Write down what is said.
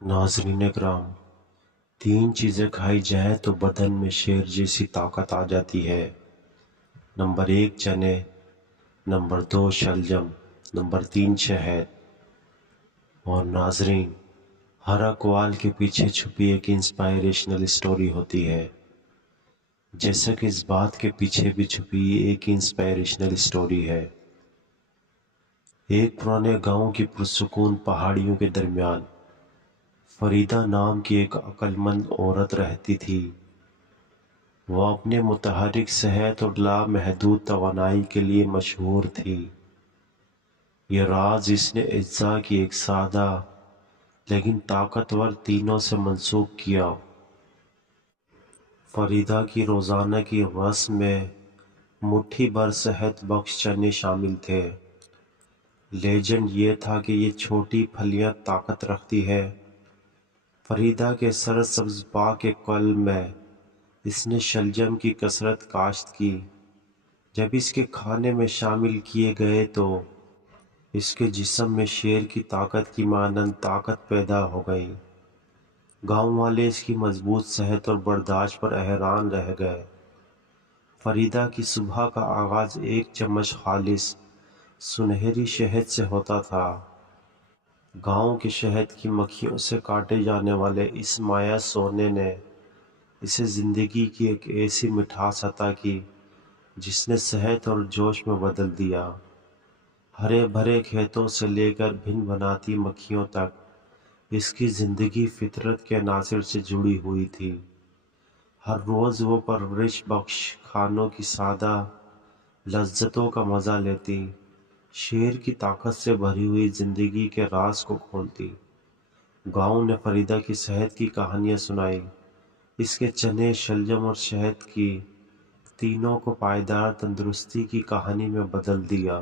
नाज़रीन इकराम, 3 चीज़ें खाई जाएं तो बदन में शेर जैसी ताकत आ जाती है। नंबर 1 चने, नंबर 2 शलजम, नंबर 3 शहद। और नाज़रीन, हर अक़वाल के पीछे छुपी एक इंस्पायरेशनल स्टोरी होती है, जैसा कि इस बात के पीछे भी छुपी एक इंस्पायरेशनल स्टोरी है। एक पुराने गांव की पुरसुकून पहाड़ियों के दरमियान फरीदा नाम की एक अक्लमंद औरत रहती थी। वह अपने मुतहर्रिक सेहत और लामहदूद तवानाई के लिए मशहूर थी। ये राज इसने अज्जा की एक सादा लेकिन ताकतवर तीनों से मंसूब किया। फरीदा की रोज़ाना की रस्म में मुट्ठी भर सेहत बख्श चने शामिल थे। लेजेंड ये था कि ये छोटी फलियां ताकत रखती है। फरीदा के सरसब्ज़ बाग के कल्ब में इसने शलजम की कसरत काश्त की। जब इसके खाने में शामिल किए गए तो इसके जिस्म में शेर की ताकत की मानंद ताकत पैदा हो गई। गांव वाले इसकी मजबूत सेहत और बर्दाश्त पर हैरान रह गए। फरीदा की सुबह का आगाज़ एक चम्मच खालिस सुनहरी शहद से होता था। गांव के शहद की मक्खियों से काटे जाने वाले इस माया सोने ने इसे ज़िंदगी की एक ऐसी मिठास अता की जिसने सेहत और जोश में बदल दिया। हरे भरे खेतों से लेकर भिन बनाती मक्खियों तक इसकी ज़िंदगी फितरत के अनासिर से जुड़ी हुई थी। हर रोज़ वो परवरिश बख्श खानों की सादा लज्जतों का मज़ा लेती, शेर की ताकत से भरी हुई ज़िंदगी के राज को खोलती। गांव ने फरीदा की सेहत की कहानियाँ सुनाई, इसके चने, शलजम और शहद की तीनों को पायदार तंदुरुस्ती की कहानी में बदल दिया।